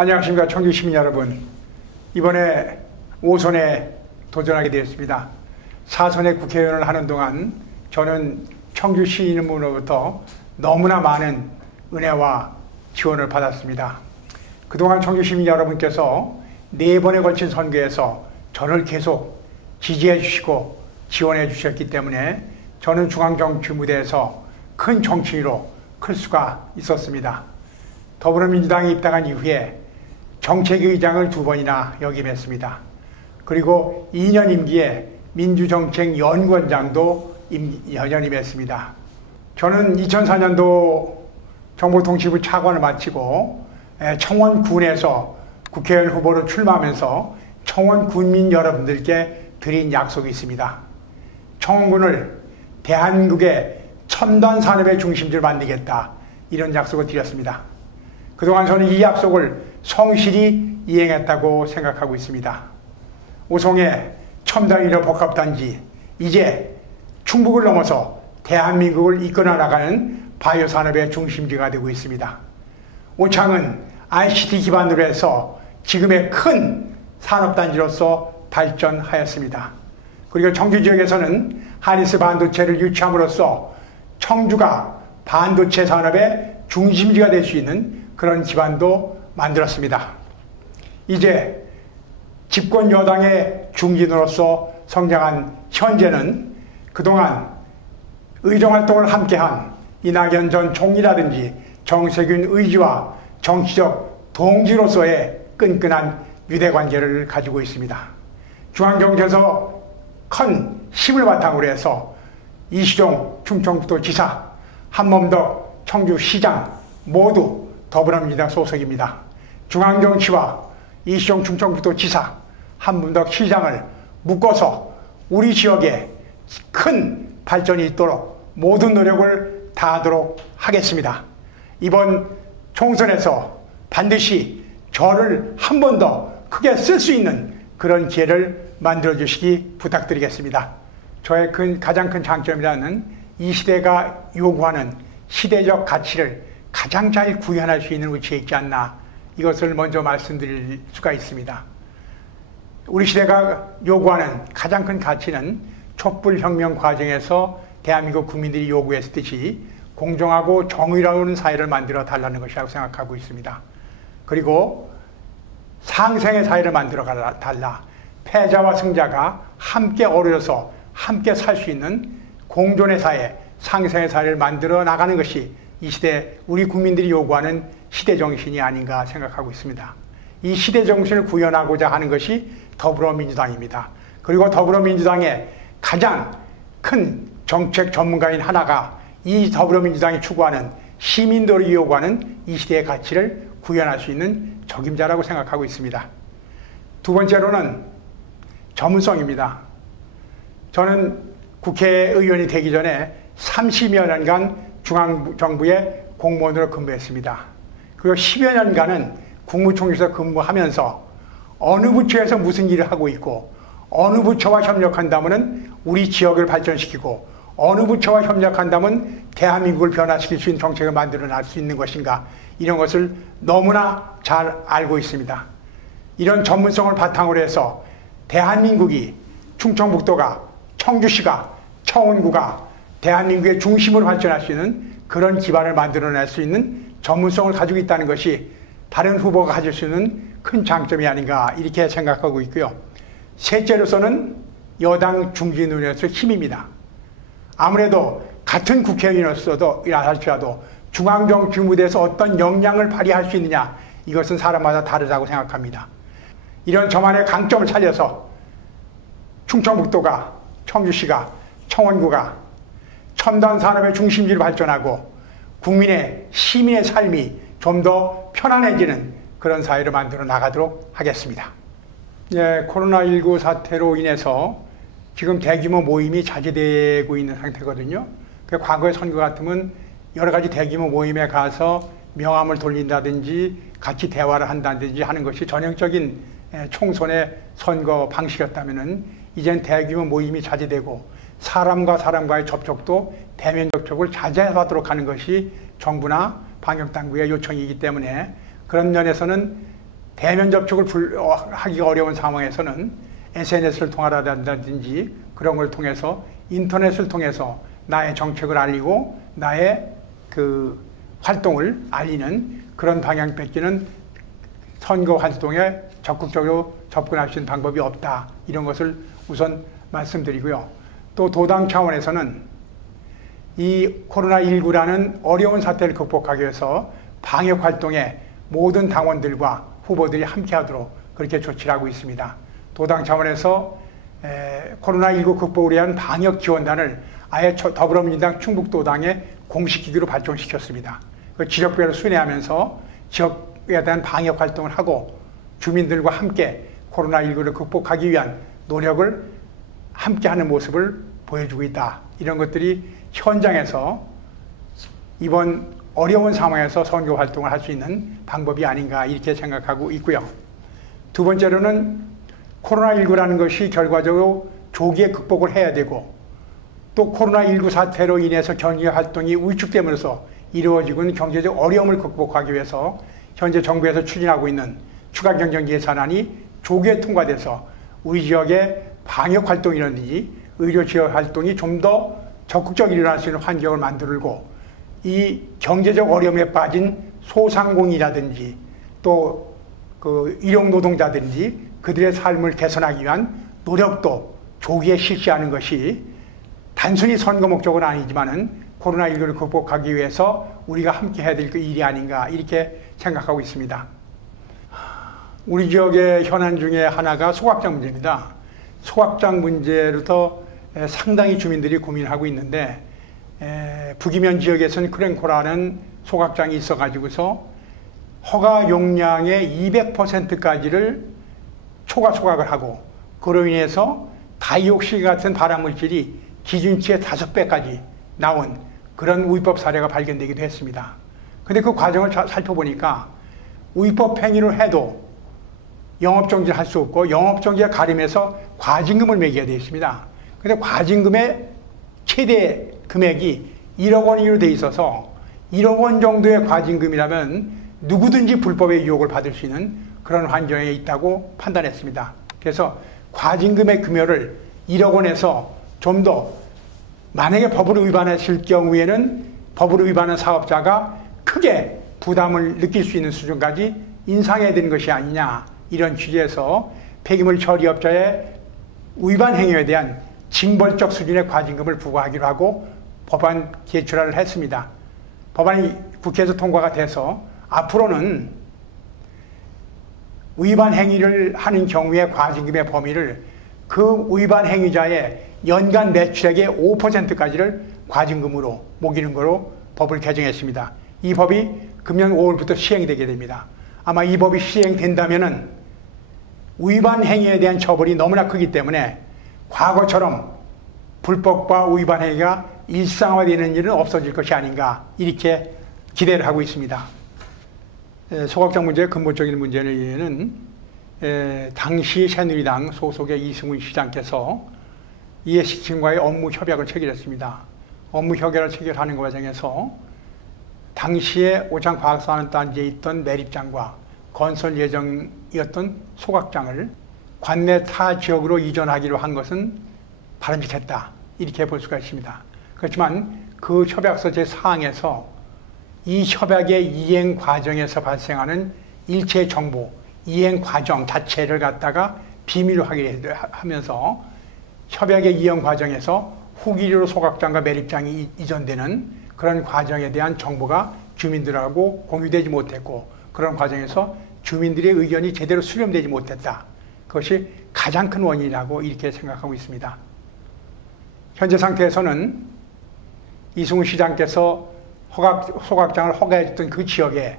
안녕하십니까 청주 시민 여러분. 이번에 5선에 도전하게 되었습니다. 4선의 국회의원을 하는 동안 저는 청주 시민으로부터 너무나 많은 은혜와 지원을 받았습니다. 그동안 청주 시민 여러분께서 4번에 걸친 선거에서 저를 계속 지지해 주시고 지원해 주셨기 때문에 저는 중앙정치 무대에서 큰 정치인으로 클 수가 있었습니다. 더불어민주당에 입당한 이후에 정책의장을 2번이나 역임했습니다. 그리고 2년 임기에 민주정책연구원장도 연임했습니다. 저는 2004년도 정보통신부 차관을 마치고 청원군에서 국회의원 후보로 출마하면서 청원 군민 여러분들께 드린 약속이 있습니다. 청원군을 대한민국의 첨단 산업의 중심지를 만들겠다, 이런 약속을 드렸습니다. 그동안 저는 이 약속을 성실히 이행했다고 생각하고 있습니다. 오송의 첨단인력 복합단지, 이제 충북을 넘어서 대한민국을 이끌어 나가는 바이오 산업의 중심지가 되고 있습니다. 오창은 ICT 기반으로 해서 지금의 큰 산업단지로서 발전하였습니다. 그리고 청주 지역에서는 하니스 반도체를 유치함으로써 청주가 반도체 산업의 중심지가 될 수 있는 그런 기반도 만들었습니다. 이제 집권 여당의 중진으로서 성장한 현재는 그동안 의정활동을 함께한 이낙연 전 총리라든지 정세균 의지와 정치적 동지로서의 끈끈한 유대관계를 가지고 있습니다. 중앙정치에서 큰 힘을 바탕으로 해서 이시종 충청북도지사, 한범덕 청주시장 모두 더불어민주당 소속입니다. 중앙정치와 이시종 충청북도지사, 한범덕 시장을 묶어서 우리 지역에 큰 발전이 있도록 모든 노력을 다하도록 하겠습니다. 이번 총선에서 반드시 저를 한 번 더 크게 쓸 수 있는 그런 기회를 만들어주시기 부탁드리겠습니다. 저의 가장 큰 장점이라는 이 시대가 요구하는 시대적 가치를 가장 잘 구현할 수 있는 위치에 있지 않나, 이것을 먼저 말씀드릴 수가 있습니다. 우리 시대가 요구하는 가장 큰 가치는 촛불혁명 과정에서 대한민국 국민들이 요구했듯이 공정하고 정의로운 사회를 만들어 달라는 것이라고 생각하고 있습니다. 그리고 상생의 사회를 만들어 달라, 패자와 승자가 함께 어우러서 함께 살 수 있는 공존의 사회, 상생의 사회를 만들어 나가는 것이 이 시대 우리 국민들이 요구하는 시대 정신이 아닌가 생각하고 있습니다. 이 시대 정신을 구현하고자 하는 것이 더불어민주당입니다. 그리고 더불어민주당의 가장 큰 정책 전문가인 하나가 이 더불어민주당이 추구하는 시민들이 요구하는 이 시대의 가치를 구현할 수 있는 적임자라고 생각하고 있습니다. 두 번째로는 전문성입니다. 저는 국회의원이 되기 전에 30여 년간 중앙정부의 공무원으로 근무했습니다. 그리고 10여 년간은 국무총리에서 근무하면서 어느 부처에서 무슨 일을 하고 있고 어느 부처와 협력한다면 우리 지역을 발전시키고 어느 부처와 협력한다면 대한민국을 변화시킬 수 있는 정책을 만들어낼 수 있는 것인가, 이런 것을 너무나 잘 알고 있습니다. 이런 전문성을 바탕으로 해서 대한민국이, 충청북도가, 청주시가, 청운구가 대한민국의 중심으로 발전할 수 있는 그런 기반을 만들어낼 수 있는 전문성을 가지고 있다는 것이 다른 후보가 가질 수 있는 큰 장점이 아닌가, 이렇게 생각하고 있고요. 셋째로서는 여당 중진으로서의 힘입니다. 아무래도 같은 국회의원으로서도 할지라도 중앙정치 무대에서 어떤 역량을 발휘할 수 있느냐, 이것은 사람마다 다르다고 생각합니다. 이런 저만의 강점을 살려서 충청북도가, 청주시가, 청원구가 첨단 산업의 중심지로 발전하고 국민의, 시민의 삶이 좀 더 편안해지는 그런 사회를 만들어 나가도록 하겠습니다. 코로나19 사태로 인해서 지금 대규모 모임이 자제되고 있는 상태거든요. 과거의 선거 같으면 여러 가지 대규모 모임에 가서 명함을 돌린다든지 같이 대화를 한다든지 하는 것이 전형적인 총선의 선거 방식이었다면 이젠 대규모 모임이 자제되고 사람과 사람과의 접촉도 대면 접촉을 자제하도록 하는 것이 정부나 방역당국의 요청이기 때문에 그런 면에서는 대면 접촉을 하기가 어려운 상황에서는 SNS를 통하라든지 그런 걸 통해서 인터넷을 통해서 나의 정책을 알리고 나의 그 활동을 알리는 그런 방향 뺏기는 선거 활동에 적극적으로 접근할 수 있는 방법이 없다. 이런 것을 우선 말씀드리고요. 또 도당 차원에서는 이 코로나19라는 어려운 사태를 극복하기 위해서 방역 활동에 모든 당원들과 후보들이 함께하도록 그렇게 조치를 하고 있습니다. 도당 차원에서 코로나19 극복을 위한 방역 지원단을 아예 더불어민주당 충북도당에 공식기구로 발족시켰습니다. 그 지역별로 순회하면서 지역에 대한 방역 활동을 하고 주민들과 함께 코로나19를 극복하기 위한 노력을 함께하는 모습을 보여주고 있다. 이런 것들이 현장에서 이번 어려운 상황에서 선거 활동을 할 수 있는 방법이 아닌가 이렇게 생각하고 있고요. 두 번째로는 코로나19라는 것이 결과적으로 조기에 극복을 해야 되고 또 코로나19 사태로 인해서 경제 활동이 위축됨으로써 이루어지고 있는 경제적 어려움을 극복하기 위해서 현재 정부에서 추진하고 있는 추가 경정 예산안이 조기에 통과돼서 우리 지역의 방역 활동이라든지 의료 지역 활동이 좀 더 적극적으로 일어날 수 있는 환경을 만들고 이 경제적 어려움에 빠진 소상공인이라든지 또 그 일용 노동자들인지 그들의 삶을 개선하기 위한 노력도 조기에 실시하는 것이 단순히 선거 목적은 아니지만은 코로나19를 극복하기 위해서 우리가 함께 해야 될 그 일이 아닌가 이렇게 생각하고 있습니다. 우리 지역의 현안 중에 하나가 소각장 문제입니다. 소각장 문제로부터 상당히 주민들이 고민하고 있는데 북이면 지역에서는 크랭코라는 소각장이 있어가지고서 허가 용량의 200%까지를 초과 소각을 하고 그로 인해서 다이옥신 같은 발암물질이 기준치의 5배까지 나온 그런 위법 사례가 발견되기도 했습니다. 그런데 그 과정을 살펴보니까 위법 행위를 해도 영업정지를 할 수 없고 영업정지에 가름해서 과징금을 매겨야 되어 있습니다. 그런데 과징금의 최대 금액이 1억 원으로 되어 있어서 1억 원 정도의 과징금이라면 누구든지 불법의 유혹을 받을 수 있는 그런 환경에 있다고 판단했습니다. 그래서 과징금의 금액을 1억 원에서 좀 더 만약에 법을 위반했을 경우에는 법을 위반한 사업자가 크게 부담을 느낄 수 있는 수준까지 인상해야 되는 것이 아니냐 이런 취지에서 폐기물 처리업자의 위반 행위에 대한 징벌적 수준의 과징금을 부과하기로 하고 법안 제출을 했습니다. 법안이 국회에서 통과가 돼서 앞으로는 위반 행위를 하는 경우에 과징금의 범위를 그 위반 행위자의 연간 매출액의 5%까지를 과징금으로 목이는 거로 법을 개정했습니다. 이 법이 금년 5월부터 시행되게 됩니다. 아마 이 법이 시행된다면은 위반 행위에 대한 처벌이 너무나 크기 때문에 과거처럼 불법과 위반 행위가 일상화되는 일은 없어질 것이 아닌가 이렇게 기대를 하고 있습니다. 소각장 문제의 근본적인 문제는 당시 새누리당 소속의 이승훈 시장께서 이해식팀과의 업무 협약을 체결했습니다. 업무 협약을 체결하는 과정에서 당시에 오창과학산업단지에 있던 매립장과 건설 예정이었던 소각장을 관내 타 지역으로 이전하기로 한 것은 바람직했다 이렇게 볼 수가 있습니다. 그렇지만 그 협약서 제4항에서 이 협약의 이행 과정에서 발생하는 일체 정보, 이행 과정 자체를 갖다가 비밀로 하면서 협약의 이행 과정에서 후기로 소각장과 매립장이 이전되는 그런 과정에 대한 정보가 주민들하고 공유되지 못했고 그런 과정에서 주민들의 의견이 제대로 수렴되지 못했다. 그것이 가장 큰 원인이라고 이렇게 생각하고 있습니다. 현재 상태에서는 이승훈 시장께서 소각장을 허가해줬던 그 지역에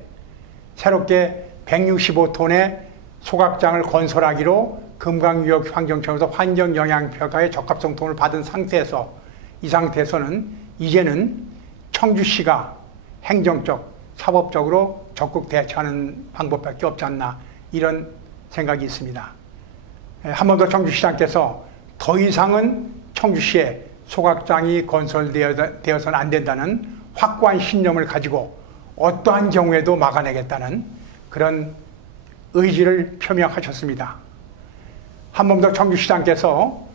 새롭게 165톤의 소각장을 건설하기로 금강유역 환경청에서 환경영향평가의 적합성통을 받은 상태에서 이 상태에서는 이제는 청주시가 행정적, 사법적으로 적극 대처하는 방법밖에 없지 않나 이런 생각이 있습니다. 한 번 더 청주시장께서 더 이상은 청주시에 소각장이 건설되어서는 안 된다는 확고한 신념을 가지고 어떠한 경우에도 막아내겠다는 그런 의지를 표명하셨습니다. 한범덕 청주시장께서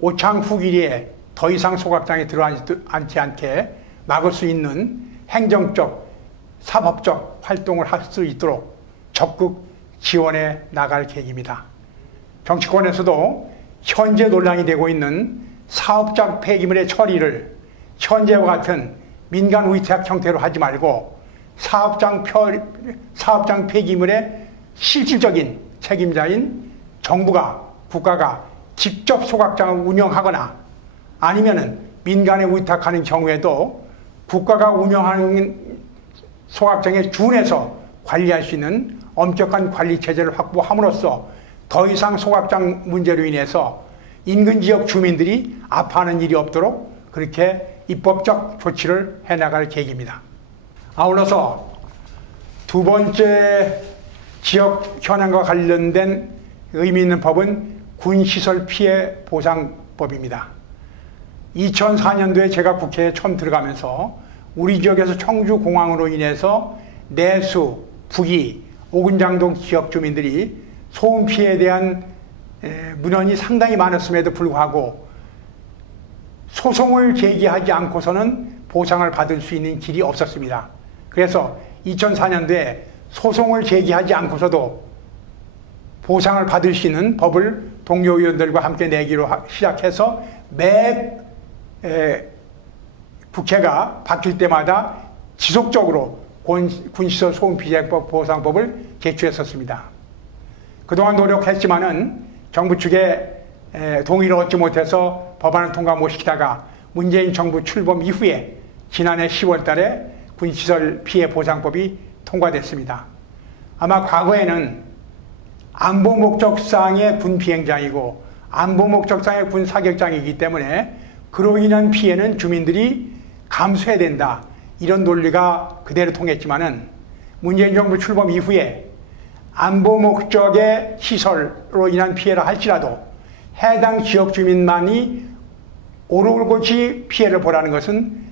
오창 후기리에 더 이상 소각장에 들어앉지 않게 막을 수 있는 행정적, 사법적 활동을 할 수 있도록 적극 지원해 나갈 계획입니다. 정치권에서도 현재 논란이 되고 있는 사업장 폐기물의 처리를 현재와 같은 민간 위탁 형태로 하지 말고 사업장 폐기물의 실질적인 책임자인 정부가, 국가가 직접 소각장을 운영하거나 아니면은 민간에 위탁하는 경우에도 국가가 운영하는 소각장에 준해서 관리할 수 있는 엄격한 관리 체제를 확보함으로써 더 이상 소각장 문제로 인해서 인근 지역 주민들이 아파하는 일이 없도록 그렇게 입법적 조치를 해나갈 계획입니다. 아울러서 두 번째 지역 현안과 관련된 의미 있는 법은 군시설 피해 보상법입니다. 2004년도에 제가 국회에 처음 들어가면서 우리 지역에서 청주공항으로 인해서 내수, 부기, 오군장동 지역 주민들이 소음 피해에 대한 문헌이 상당히 많았음에도 불구하고 소송을 제기하지 않고서는 보상을 받을 수 있는 길이 없었습니다. 그래서 2004년도에 소송을 제기하지 않고서도 보상을 받을 수 있는 법을 동료 의원들과 함께 내기로 시작해서 매 국회가 바뀔 때마다 지속적으로 군시설 소음피해법 보상법을 제출했었습니다. 그동안 노력했지만은 정부 측에 동의를 얻지 못해서 법안을 통과 못 시키다가 문재인 정부 출범 이후에 지난해 10월 달에 군시설 피해 보상법이 통과됐습니다. 아마 과거에는 안보 목적상의 군 비행장이고 안보 목적상의 군 사격장이기 때문에 그로 인한 피해는 주민들이 감수해야 된다. 이런 논리가 그대로 통했지만은 문재인 정부 출범 이후에 안보 목적의 시설로 인한 피해라 할지라도 해당 지역 주민만이 오롯이 피해를 보라는 것은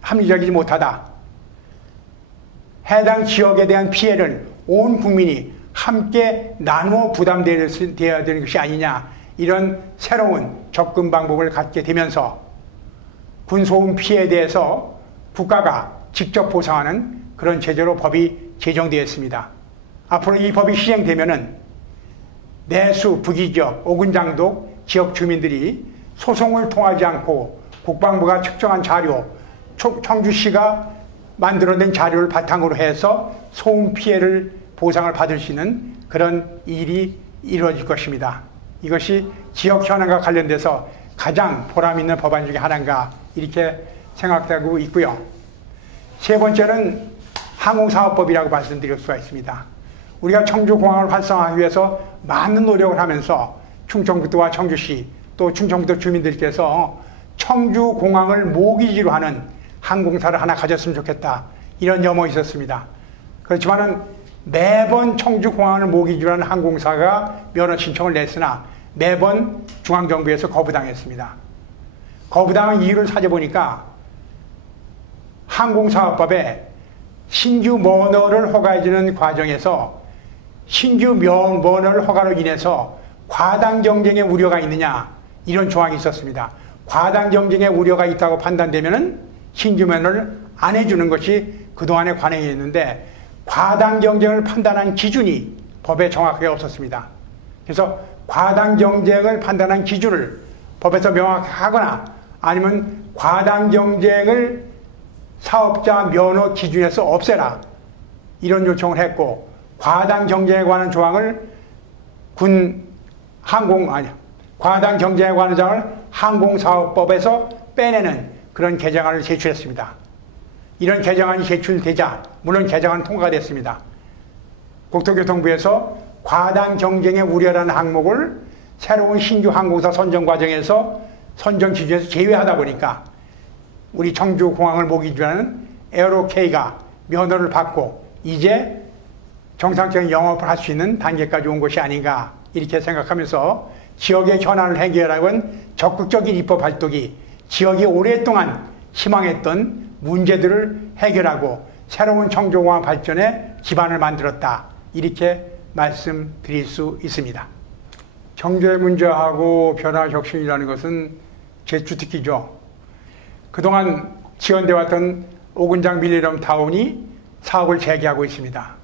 합리적이지 못하다. 해당 지역에 대한 피해를 온 국민이 함께 나누어 부담되어야 되는 것이 아니냐, 이런 새로운 접근 방법을 갖게 되면서 군소음 피해에 대해서 국가가 직접 보상하는 그런 제도로 법이 제정되었습니다. 앞으로 이 법이 시행되면은 내수, 부기지역, 오군장독 지역 주민들이 소송을 통하지 않고 국방부가 측정한 자료, 청주시가 만들어낸 자료를 바탕으로 해서 소음 피해를 보상을 받을 수 있는 그런 일이 이루어질 것입니다. 이것이 지역 현안과 관련돼서 가장 보람 있는 법안 중에 하나인가 이렇게 생각되고 있고요. 세 번째는 항공사업법이라고 말씀드릴 수가 있습니다. 우리가 청주공항을 활성화하기 위해서 많은 노력을 하면서 충청북도와 청주시 또 충청북도 주민들께서 청주공항을 모기지로 하는 항공사를 하나 가졌으면 좋겠다, 이런 염원이 있었습니다. 그렇지만은 매번 청주공항을 모기지로 하는 항공사가 면허 신청을 냈으나 매번 중앙정부에서 거부당했습니다. 거부당한 이유를 찾아보니까 항공사업법에 신규 면허를 허가해주는 과정에서 신규 면허를 허가로 인해서 과당 경쟁의 우려가 있느냐, 이런 조항이 있었습니다. 과당 경쟁의 우려가 있다고 판단되면은 신규 면허를 안 해주는 것이 그동안의 관행이었는데 과당 경쟁을 판단한 기준이 법에 정확하게 없었습니다. 그래서 과당 경쟁을 판단한 기준을 법에서 명확히 하거나 아니면 과당 경쟁을 사업자 면허 기준에서 없애라, 이런 요청을 했고, 과당 경쟁에 관한 조항을 과당 경쟁에 관한 조항을 항공사업법에서 빼내는 그런 개정안을 제출했습니다. 이런 개정안이 제출되자, 물론 개정안은 통과됐습니다. 국토교통부에서 과당 경쟁의 우려라는 항목을 새로운 신규 항공사 선정 과정에서 선정 기준에서 제외하다 보니까 우리 청주공항을 모기지로 하는 에어로K가 면허를 받고 이제 정상적인 영업을 할 수 있는 단계까지 온 것이 아닌가, 이렇게 생각하면서 지역의 현안을 해결하는 적극적인 입법 활동이 지역이 오랫동안 희망했던 문제들을 해결하고 새로운 청주공항 발전에 기반을 만들었다, 이렇게 말씀드릴 수 있습니다. 경제 문제하고 변화 혁신이라는 것은 제 주특기죠. 그동안 지연되어 왔던 오근장 밀레니엄 타운이 사업을 재개하고 있습니다.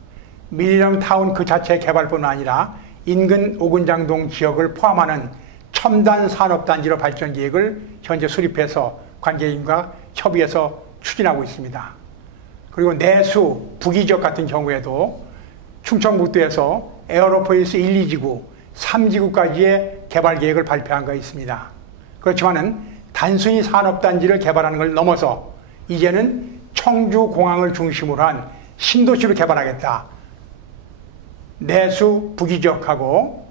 밀레니엄 타운 그 자체의 개발뿐만 아니라 인근 오근장동 지역을 포함하는 첨단 산업단지로 발전 계획을 현재 수립해서 관계인과 협의해서 추진하고 있습니다. 그리고 내수, 부기지역 같은 경우에도 충청북도에서 에어로포니스 1, 2지구, 3지구까지의 개발 계획을 발표한 거 있습니다. 그렇지만은 단순히 산업단지를 개발하는 걸 넘어서 이제는 청주공항을 중심으로 한 신도시를 개발하겠다. 내수 부기지역하고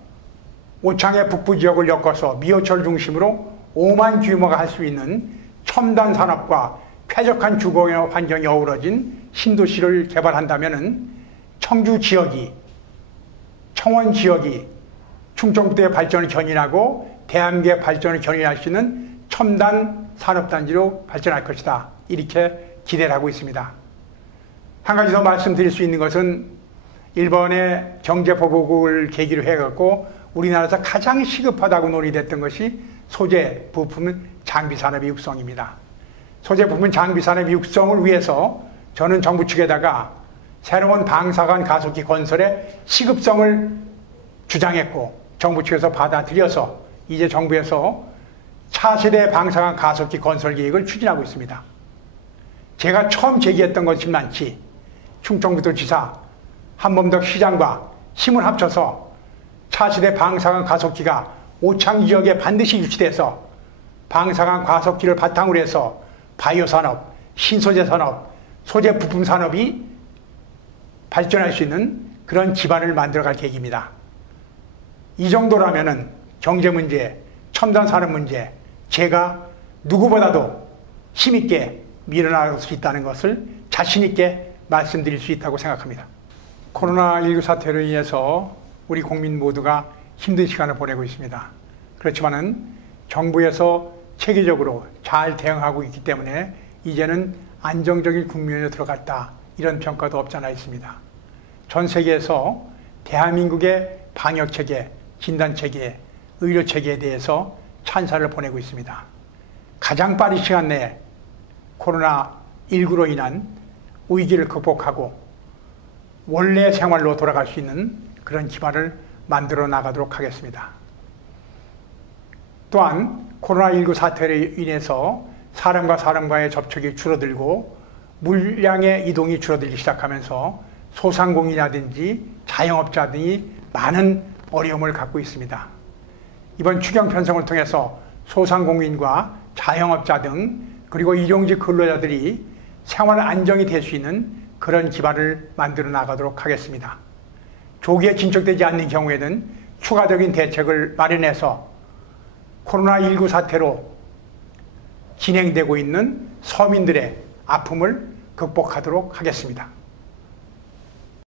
오창의 북부지역을 엮어서 미호철 중심으로 5만 규모가 할 수 있는 첨단 산업과 쾌적한 주거 환경이 어우러진 신도시를 개발한다면은 청주 지역이, 청원 지역이 충청북도의 발전을 견인하고 대한민국의 발전을 견인할 수 있는 첨단 산업단지로 발전할 것이다. 이렇게 기대를 하고 있습니다. 한 가지 더 말씀드릴 수 있는 것은 일본의 경제보복을 계기로 해갖고 우리나라에서 가장 시급하다고 논의됐던 것이 소재, 부품, 장비 산업의 육성입니다. 소재, 부품, 장비 산업의 육성을 위해서 저는 정부 측에다가 새로운 방사관 가속기 건설의 시급성을 주장했고 정부 측에서 받아들여서 이제 정부에서 차세대 방사관 가속기 건설 계획을 추진하고 있습니다. 제가 처음 제기했던 것이 많지 충청북도지사 한범덕 시장과 힘을 합쳐서 차세대 방사관 가속기가 오창 지역에 반드시 유치돼서 방사관 가속기를 바탕으로 해서 바이오 산업, 신소재 산업, 소재 부품 산업이 발전할 수 있는 그런 기반을 만들어갈 계획입니다. 이 정도라면은 경제 문제, 첨단 산업 문제, 제가 누구보다도 힘있게 밀어나갈 수 있다는 것을 자신있게 말씀드릴 수 있다고 생각합니다. 코로나19 사태로 인해서 우리 국민 모두가 힘든 시간을 보내고 있습니다. 그렇지만은 정부에서 체계적으로 잘 대응하고 있기 때문에 이제는 안정적인 국면에 들어갔다. 이런 평가도 없지 않아 있습니다. 전 세계에서 대한민국의 방역체계, 진단체계, 의료체계에 대해서 찬사를 보내고 있습니다. 가장 빠른 시간 내에 코로나19로 인한 위기를 극복하고 원래 생활로 돌아갈 수 있는 그런 기반을 만들어 나가도록 하겠습니다. 또한 코로나19 사태로 인해서 사람과 사람과의 접촉이 줄어들고 물량의 이동이 줄어들기 시작하면서 소상공인이라든지 자영업자 등이 많은 어려움을 갖고 있습니다. 이번 추경 편성을 통해서 소상공인과 자영업자 등 그리고 일용직 근로자들이 생활 안정이 될 수 있는 그런 기반을 만들어 나가도록 하겠습니다. 조기에 진척되지 않는 경우에는 추가적인 대책을 마련해서 코로나19 사태로 진행되고 있는 서민들의 아픔을 극복하도록 하겠습니다.